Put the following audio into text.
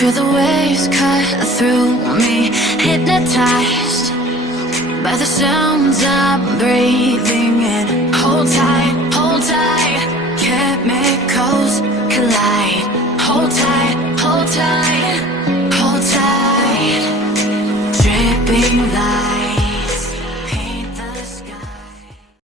Feel the waves cut through me, hypnotized by the sounds I'm breathing in. Hold tight, chemicals